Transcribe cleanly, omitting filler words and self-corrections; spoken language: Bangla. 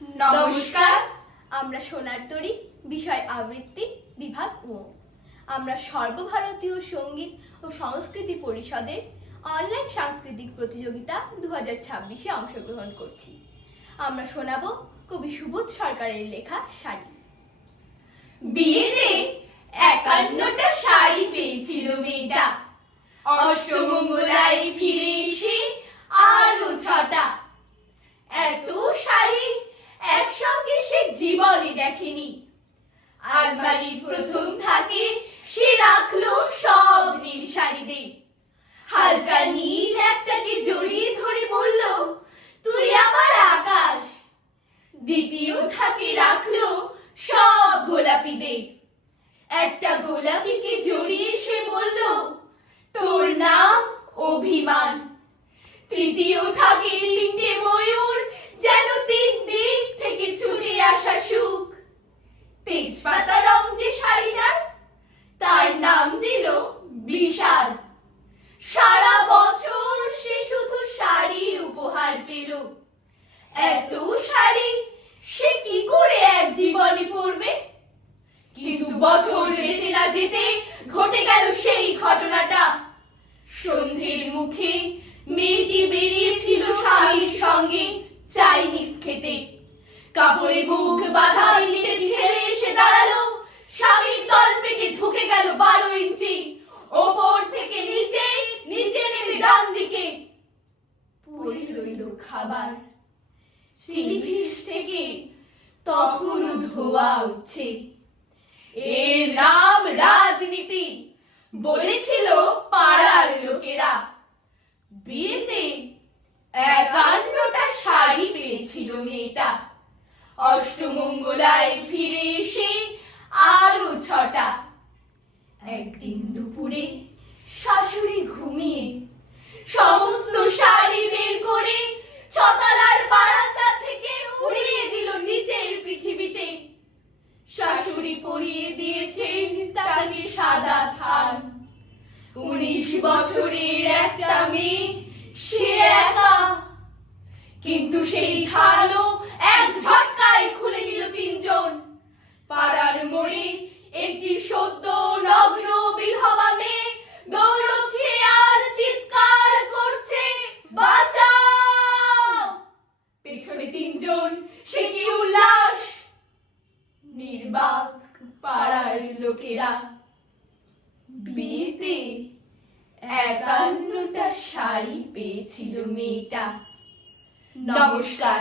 নমস্কার। আমরা সোনার তরী, বিষয় আবৃত্তি, বিভাগ ও। আমরা সর্বভারতীয় সঙ্গীত ও সংস্কৃতি পরিষদের অনলাইন সাংস্কৃতিক প্রতিযোগিতা 2026-এ অংশগ্রহণ করছি। আমরা শোনাবো কবি সুবোধ সরকারের লেখা শাড়ি। বিয়েতে 51টা শাড়ি পেয়েছিল মেয়েটা, অষ্টমঙ্গলায় ফিরে এসে আরো 6টা। এত শাড়ি একসঙ্গে সে জীবনে দেখেনি। আলমারির প্রথম থাকে সে রাখলো সব নীল শাড়িতে। হালকা নীল একটাকে জড়িয়ে ধরে বলল, তুই আমার আকাশ। দ্বিতীয় থাকে রাখলো সব গোলাপিতে। একটা গোলাপিকে জড়িয়ে সে বলল, তোর নাম অভিমান। তৃতীয় থাকে 3টে ময়ূর, যেন 3 দিক থেকে ছুটে আসা সুখ। তেজপাতা রং যে শাড়িটার, তার নাম দিল বিষাদ। সারা বছর সে শুধু শাড়ি উপহার পেল। এত শাড়ি সে কি করে এক জীবনে পরবে? কিন্তু বছর যেতে না যেতে ঘটে গেল সেই ঘটনাটা। সন্ধ্যের মুখে মেয়েটি বেরিয়েছিল স্বামীর সঙ্গে চাইনিজ খেতে। কাপড়ে বুক বাঁধা নিতে ছেড়ে এসে দাঁড়ালো, স্বামীর তলপেটে ঢুকে গেল 12 ইঞ্চি। ওপর থেকে নিচে, নিচে নেমে ডান দিকে পড়ে রইল খাবার। চিলিভিস থেকে তখনও ধোয়া উঠছে। এর নাম রাজনীতি, বলেছিল পাড়ার লোকেরা। বিয়েতে 51টা শাড়ি পেয়েছিল মেয়েটা, অষ্টমঙ্গলায় ফিরে এসে আরো 6টা। একদিন দুপুরে শাশুড়ি ঘুমিয়ে সমস্ত শাড়ি বের করে 6তলার বারান্দা থেকে উড়িয়ে দিল নিচের পৃথিবীতে। শাশুড়ি পরিয়ে দিয়েছেন তাকে সাদা থান। 19 বছরের একটা মেয়ে, সে একা। কিন্তু সেই থানও এক ঝটকায় খুলে দিল 3 জন। পাড়ার মোড়ে একটি সদ্য নগ্ন বিধবা মেয়ে দৌড়চ্ছে আর চিৎকার করছে, বাঁচাও। পেছনে 3 জন, সে কি উল্লাস! নির্বাক পাড়ার লোকেরা। বিয়েতে 51টা শাড়ি পেয়েছিল মেয়েটা। নমস্কার।